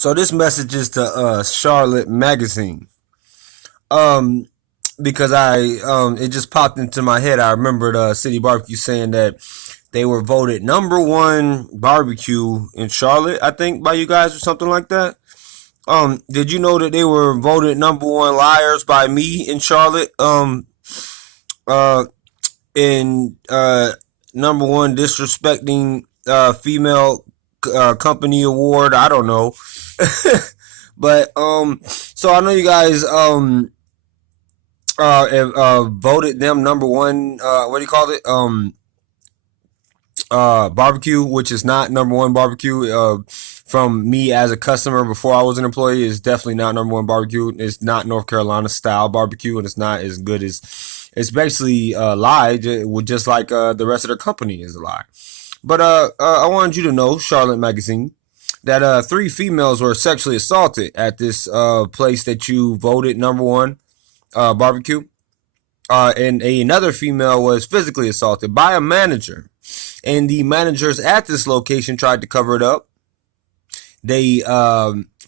So this message is to Charlotte Magazine. Um, because it just popped into my head. I remembered City Barbecue saying that they were voted number one barbecue in Charlotte, I think, by you guys or something like that. Did you know that they were voted number one liars by me in Charlotte? Uh, in number one disrespecting female company award. I don't know. But so I know you guys voted them number one. What do you call it? Barbecue, which is not number one barbecue. From me as a customer before I was an employee, is definitely not number one barbecue. It's not North Carolina style barbecue, and it's not as good as. It's basically a lie, just like the rest of their company is a lie. But I wanted you to know, Charlotte Magazine, that three females were sexually assaulted at this place that you voted number one barbecue. And another female was physically assaulted by a manager. And the managers at this location tried to cover it up. They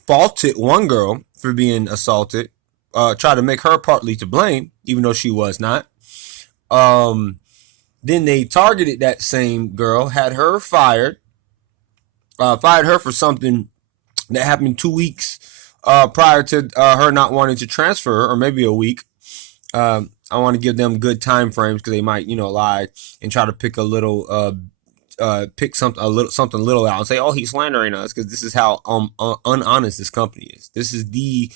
faulted one girl for being assaulted, tried to make her partly to blame, even though she was not. Then they targeted that same girl, had her fired, fired her for something that happened 2 weeks prior to her not wanting to transfer, or maybe a week. I want to give them good time frames because they might, lie and try to pick a little, pick something little out and say, "Oh, he's slandering us," because this is how unhonest this company is. This is the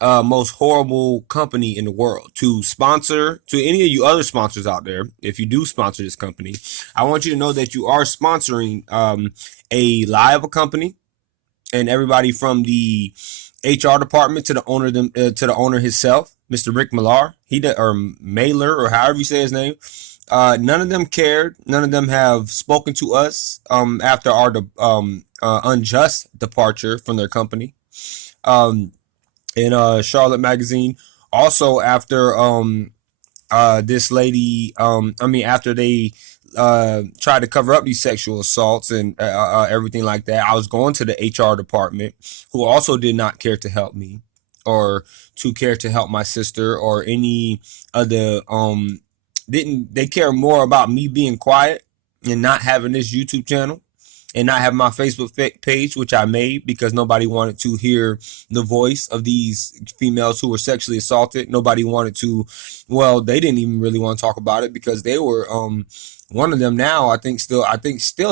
most horrible company in the world to sponsor. To any of you other sponsors out there, if you do sponsor this company, I want you to know that you are sponsoring a lie of a company, and everybody from the HR department to the owner himself, Mr. Rick Millar, or Mailer, or however you say his name. None of them cared. None of them have spoken to us after our unjust departure from their company. In Charlotte Magazine, also after this lady, after they tried to cover up these sexual assaults and everything like that, I was going to the HR department, who also did not care to help me or to care to help my sister or any other. Didn't they care more about me being quiet and not having this YouTube channel and not having my Facebook page, which I made because nobody wanted to hear the voice of these females who were sexually assaulted. Nobody wanted to, well, they didn't even really want to talk about it because they were, one of them now, I think still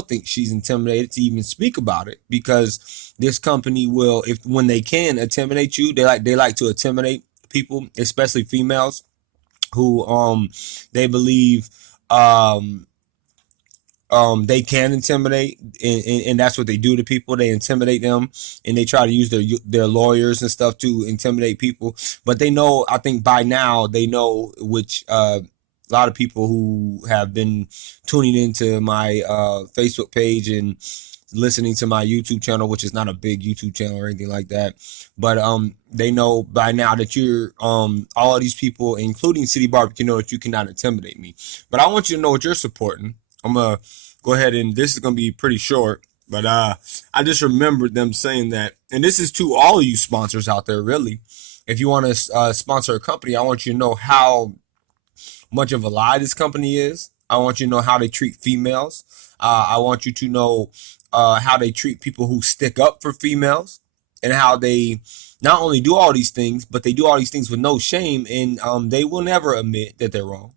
think she's intimidated to even speak about it because this company will, when they can intimidate you, they like to intimidate people, especially females who they believe they can intimidate, and that's what they do to people. They intimidate them, and they try to use their lawyers and stuff to intimidate people. But they know, I think by now they know, which a lot of people who have been tuning into my Facebook page and listening to my YouTube channel, which is not a big YouTube channel or anything like that, but they know by now that you're all of these people, including City Barbecue, know that you cannot intimidate me. But I want you to know what you're supporting. I'm gonna go ahead, and this is gonna be pretty short, but I just remembered them saying that, and this is to all of you sponsors out there. Really, if you want to sponsor a company, I want you to know how much of a lie this company is. I want you to know how they treat females. I want you to know how they treat people who stick up for females, and how they not only do all these things, but they do all these things with no shame, and they will never admit that they're wrong.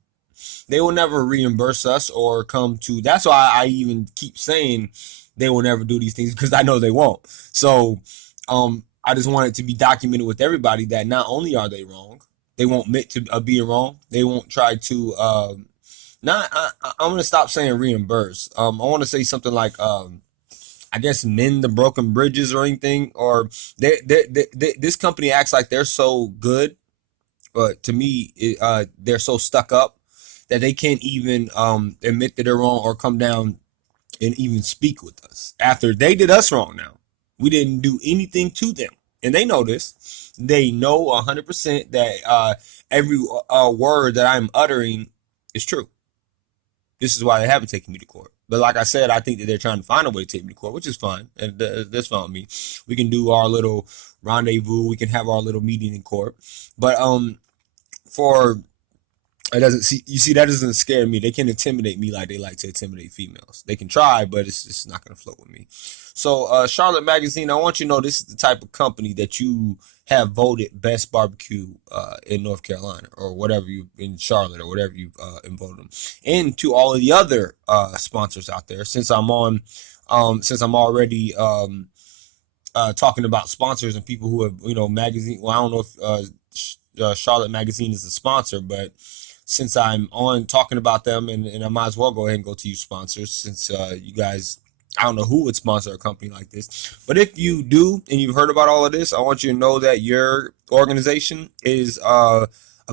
They will never reimburse us or come to. That's why I even keep saying they will never do these things, because I know they won't. So I just want it to be documented with everybody that not only are they wrong, they won't admit to being wrong. They won't try to. I'm gonna stop saying reimburse. I want to say something like I guess mend the broken bridges or anything. Or this company acts like they're so good, but to me, they're so stuck up that they can't even admit that they're wrong or come down and even speak with us after they did us wrong. Now, we didn't do anything to them, and they know this. They know 100% that every word that I'm uttering is true. This is why they haven't taken me to court. But like I said, I think that they're trying to find a way to take me to court, which is fine. And that's fine with me. We can do our little rendezvous. We can have our little meeting in court. But for it doesn't see you see that doesn't scare me. They can intimidate me like they like to intimidate females. They can try, but it's just not gonna float with me. So Charlotte Magazine, I want you to know this is the type of company that you have voted best barbecue in North Carolina or whatever you in Charlotte or whatever you voted them. And to all of the other sponsors out there, since I'm already talking about sponsors and people who have magazine. Well, I don't know if Charlotte Magazine is a sponsor, but since I'm on talking about them, and I might as well go ahead and go to you sponsors, since you guys, I don't know who would sponsor a company like this, but if you do and you've heard about all of this, I want you to know that your organization is a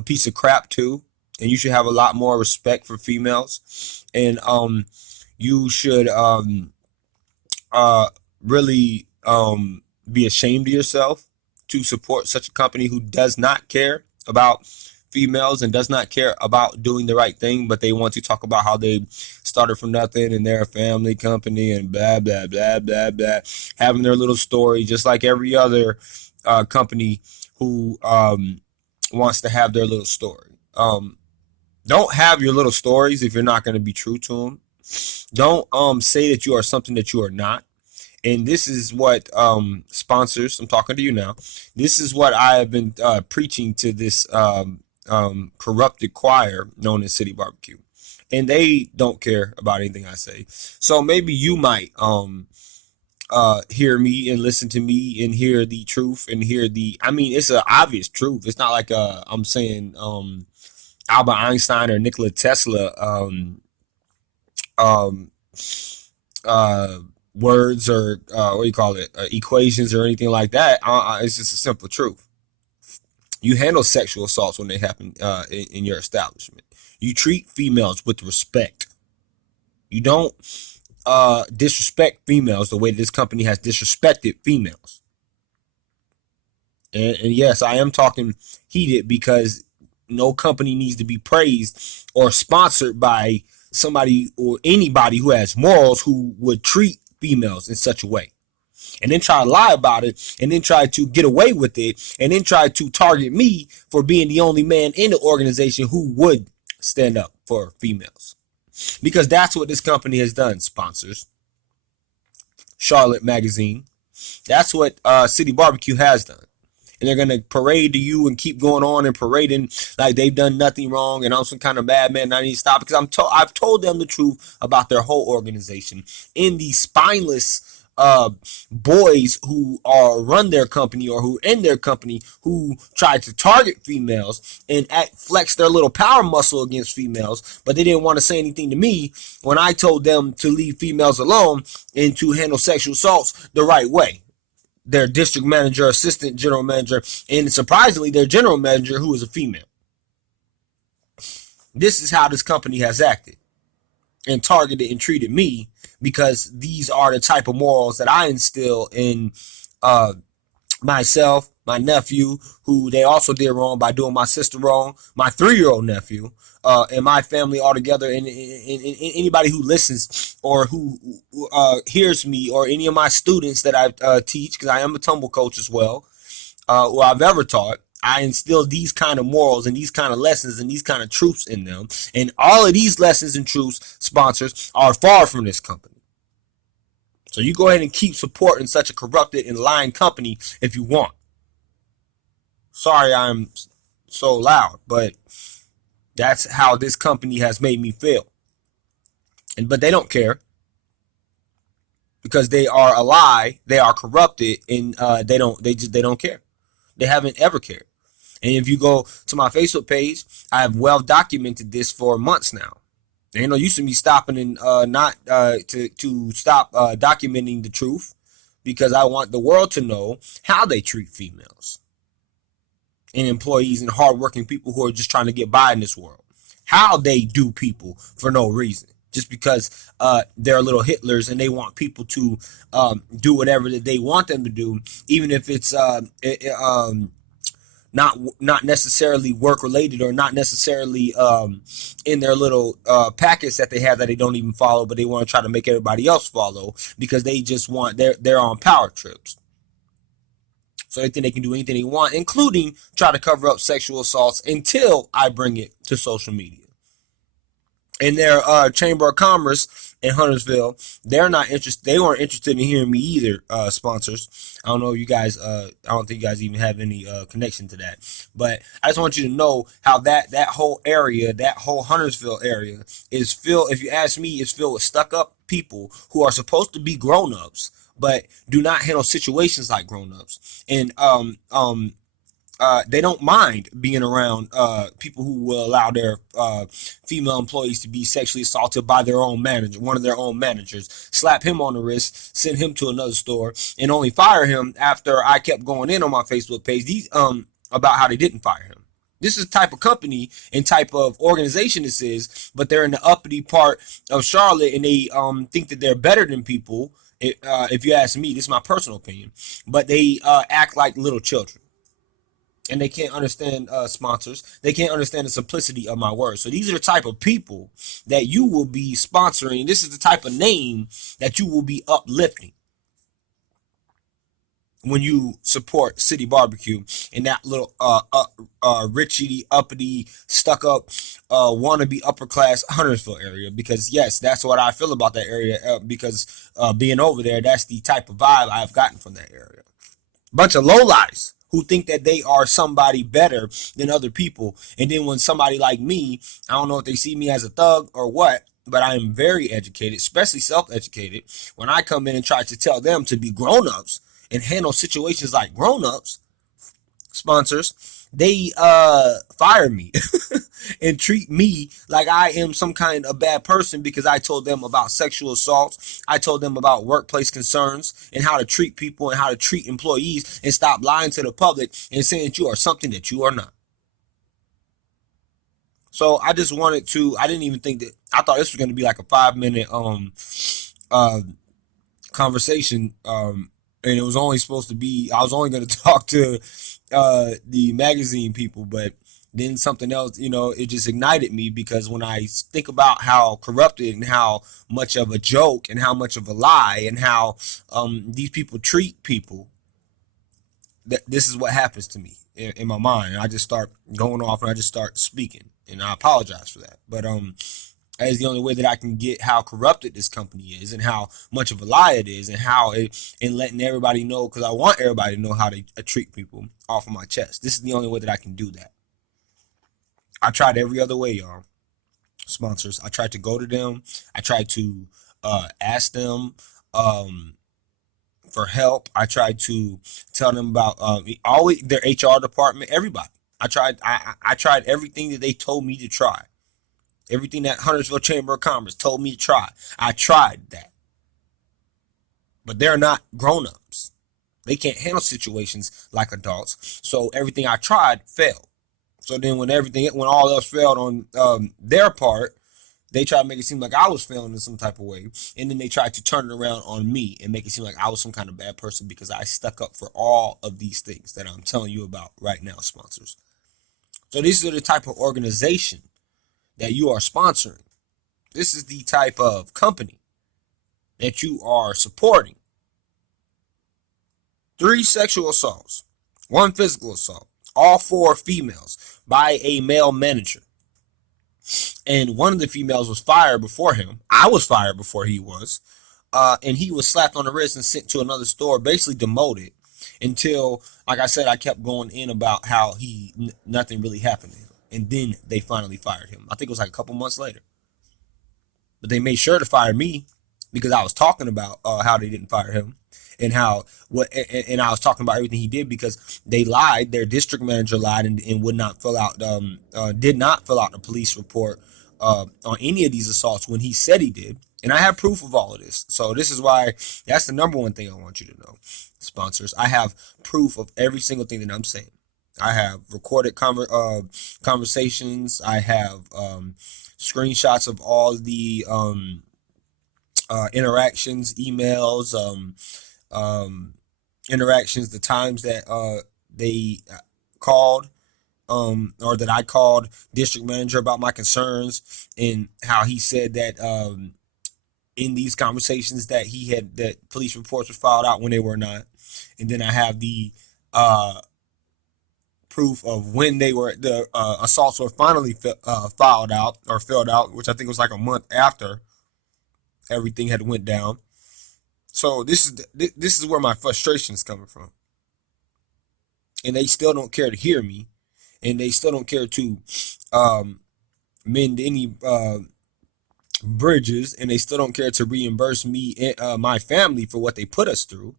piece of crap too, and you should have a lot more respect for females, and you should really be ashamed of yourself to support such a company who does not care about females and does not care about doing the right thing, but they want to talk about how they started from nothing and they're a family company and blah blah blah blah blah, having their little story just like every other company who wants to have their little story. Don't have your little stories if you're not going to be true to them. Don't say that you are something that you are not. And this is what sponsors, I'm talking to you now. This is what I have been preaching to this corrupted choir known as City Barbecue. And they don't care about anything I say. So maybe you might hear me and listen to me and hear the truth and hear I mean, it's an obvious truth. It's not like I'm saying Albert Einstein or Nikola Tesla words or what do you call it, equations or anything like that. It's just a simple truth. You handle sexual assaults when they happen in your establishment. You treat females with respect. You don't disrespect females the way this company has disrespected females. And yes, I am talking heated because no company needs to be praised or sponsored by somebody or anybody who has morals who would treat females in such a way and then try to lie about it and then try to get away with it and then try to target me for being the only man in the organization who would stand up for females, because that's what this company has done. Sponsors, Charlotte Magazine, that's what City Barbecue has done. And they're gonna parade to you and keep going on and parading like they've done nothing wrong and I'm some kind of bad man and I need to stop, because I've told them the truth about their whole organization. In these spineless boys who run their company or who in their company who try to target females and flex their little power muscle against females, but they didn't want to say anything to me when I told them to leave females alone and to handle sexual assaults the right way. Their district manager, assistant general manager, and surprisingly, their general manager, who is a female. This is how this company has acted and targeted and treated me, because these are the type of morals that I instill in myself, my nephew, who they also did wrong by doing my sister wrong, my 3-year-old nephew, and my family altogether, and anybody who listens or who hears me, or any of my students that I teach, because I am a tumble coach as well, or I've ever taught. I instill these kind of morals and these kind of lessons and these kind of truths in them. And all of these lessons and truths, sponsors, are far from this company. So you go ahead and keep supporting such a corrupted and lying company if you want. Sorry I'm so loud, but that's how this company has made me feel. But they don't care, because they are a lie, they are corrupted, and they don't care. They haven't ever cared. And if you go to my Facebook page, I have well documented this for months now. Ain't no use in me stopping and not to stop documenting the truth, because I want the world to know how they treat females and employees and hardworking people who are just trying to get by in this world. How they do people for no reason, just because they're little Hitlers and they want people to do whatever that they want them to do, even if it's not necessarily work related, or not necessarily in their little packets that they have that they don't even follow, but they want to try to make everybody else follow because they just want they're on power trips. So they think they can do anything they want, including try to cover up sexual assaults until I bring it to social media. In their Chamber of Commerce in Huntersville, they're not interested. They weren't interested in hearing me either. Sponsors, I don't know you guys. I don't think you guys even have any connection to that. But I just want you to know how that whole area, that whole Huntersville area, is filled. If you ask me, it's filled with stuck up people who are supposed to be grown ups, but do not handle situations like grown ups. And they don't mind being around people who will allow their female employees to be sexually assaulted by their own manager, one of their own managers, slap him on the wrist, send him to another store, and only fire him after I kept going in on my Facebook page about how they didn't fire him. This is the type of company and type of organization this is, but they're in the uppity part of Charlotte, and they think that they're better than people. If you ask me, this is my personal opinion, but they act like little children. And they can't understand sponsors. They can't understand the simplicity of my words. So these are the type of people that you will be sponsoring. This is the type of name that you will be uplifting when you support City Barbecue in that little richy, uppity, stuck up, wannabe upper class Huntersville area. Because yes, that's what I feel about that area. Because being over there, that's the type of vibe I've gotten from that area. Bunch of lowlives who think that they are somebody better than other people. And then when somebody like me, I don't know if they see me as a thug or what, but I am very educated, especially self-educated. When I come in and try to tell them to be grown-ups and handle situations like grown-ups, sponsors, they fire me and treat me like I am some kind of bad person because I told them about sexual assaults. I told them about workplace concerns and how to treat people and how to treat employees, and stop lying to the public and saying that you are something that you are not. So I just wanted to, I didn't even think that, I thought this was going to be like a 5 minute uh conversation, and it was only supposed to be, I was only going to talk to the magazine people, but then something else, it just ignited me, because when I think about how corrupted and how much of a joke and how much of a lie and how these people treat people, that this is what happens to me in my mind. I just start going off and I just start speaking, and I apologize for that. But that is the only way that I can get how corrupted this company is and how much of a lie it is, and and letting everybody know, because I want everybody to know how to treat people off of my chest. This is the only way that I can do that. I tried every other way, y'all. Sponsors. I tried to go to them. I tried to ask them for help. I tried to tell them about always their HR department, everybody. I tried everything that they told me to try. Everything that Huntersville Chamber of Commerce told me to try. I tried that. But they're not grown-ups. They can't handle situations like adults. So everything I tried failed. So then when all else failed on their part, they tried to make it seem like I was failing in some type of way. And then they tried to turn it around on me and make it seem like I was some kind of bad person because I stuck up for all of these things that I'm telling you about right now, sponsors. So these are the type of organization that you are sponsoring. This is the type of company that you are supporting. 3 sexual assaults, 1 physical assault, all 4 females by a male manager. And one of the females was fired before him. I was fired before he was. And he was slapped on the wrist and sent to another store, basically demoted, until, like I said, I kept going in about how nothing really happened to him. And then they finally fired him. I think it was like a couple months later. But they made sure to fire me because I was talking about how they didn't fire him, and I was talking about everything he did, because they lied. Their district manager lied and would not fill out did not fill out a police report on any of these assaults when he said he did. And I have proof of all of this. So this is why, that's the number one thing I want you to know, sponsors. I have proof of every single thing that I'm saying. I have recorded conversations. I have screenshots of all the interactions, emails, interactions, the times that they called, or that I called district manager about my concerns, and how he said that in these conversations that he had, that police reports were filed out when they were not. And then I have the uh, proof of when the assaults were finally filed out or filled out, which I think was like a month after everything had went down. So this is where my frustration is coming from, and they still don't care to hear me, and they still don't care to um, mend any bridges, and they still don't care to reimburse me and my family for what they put us through,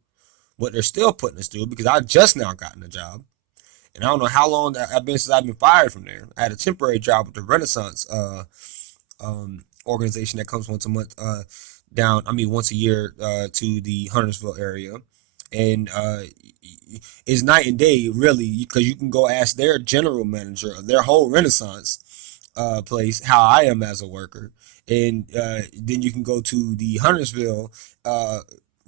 what they're still putting us through, because I just now gotten a job. And I don't know how long I've been since I've been fired from there. I had a temporary job with the Renaissance organization that comes once a month once a year to the Huntersville area. And it's night and day, really, because you can go ask their general manager of their whole Renaissance place how I am as a worker. And then you can go to the Huntersville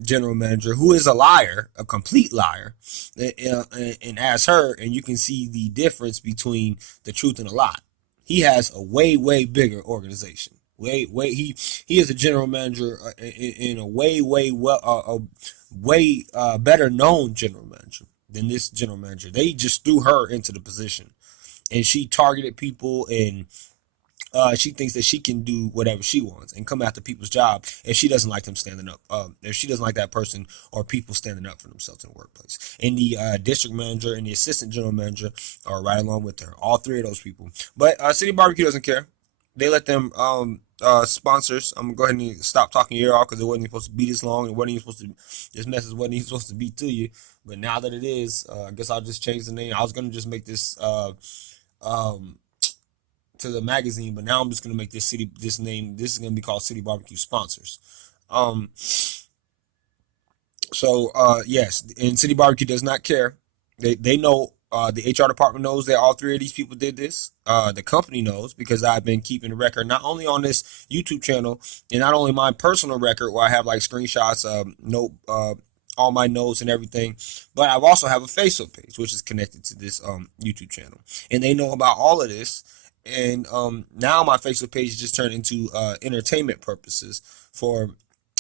general manager, who is a liar, a complete liar, and ask her, and you can see the difference between the truth and a lie. He has a way bigger organization. He is a general manager in a way better known general manager than this general manager. They just threw her into the position, and she targeted people, and she thinks that she can do whatever she wants and come after people's job if she doesn't like them standing up. If she doesn't like that person or people standing up for themselves in the workplace. And the district manager and the assistant general manager are right along with her. All three of those people. But City Barbecue doesn't care. They let them sponsors. I'm gonna go ahead and stop talking your off because it wasn't even supposed to be this long. It wasn't even supposed to. This message wasn't even supposed to be to you. But now that it is, I guess I'll just change the name. I was gonna just make this to the magazine, but now I'm just gonna make this name. This is gonna be called City Barbecue Sponsors. Um, yes, and City Barbecue does not care. They know. The HR department knows that all three of these people did this. The company knows because I've been keeping a record not only on this YouTube channel and not only my personal record where I have like screenshots, note, all my notes and everything, but I also have a Facebook page which is connected to this YouTube channel, and they know about all of this. And now my Facebook page just turned into entertainment purposes for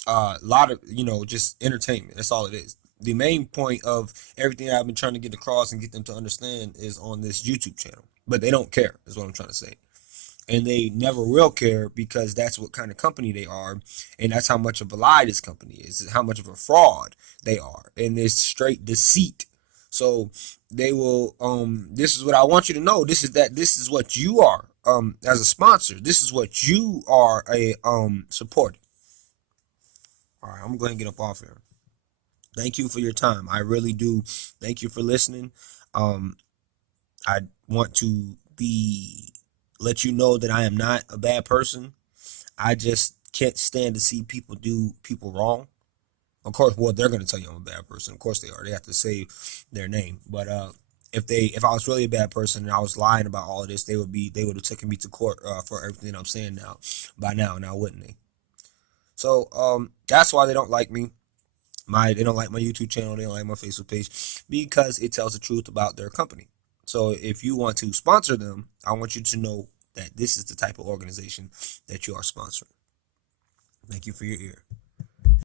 a lot of just entertainment. That's all it is. The main point of everything I've been trying to get across and get them to understand is on this YouTube channel, but they don't care is what I'm trying to say. And they never will care because that's what kind of company they are, and that's how much of a lie this company is, how much of a fraud they are, and it's straight deceit. So they will this is what I want you to know. This is what you are as a sponsor. This is what you are a supporting. All right, I'm gonna go ahead and get up off here. Thank you for your time. I really do. Thank you for listening. I want to let you know that I am not a bad person. I just can't stand to see people do people wrong. Of course, well, they're going to tell you I'm a bad person. Of course they are. They have to say their name. But if I was really a bad person and I was lying about all of this, they would have taken me to court for everything I'm saying now wouldn't they? So that's why they don't like me. They don't like my YouTube channel. They don't like my Facebook page because it tells the truth about their company. So if you want to sponsor them, I want you to know that this is the type of organization that you are sponsoring. Thank you for your ear.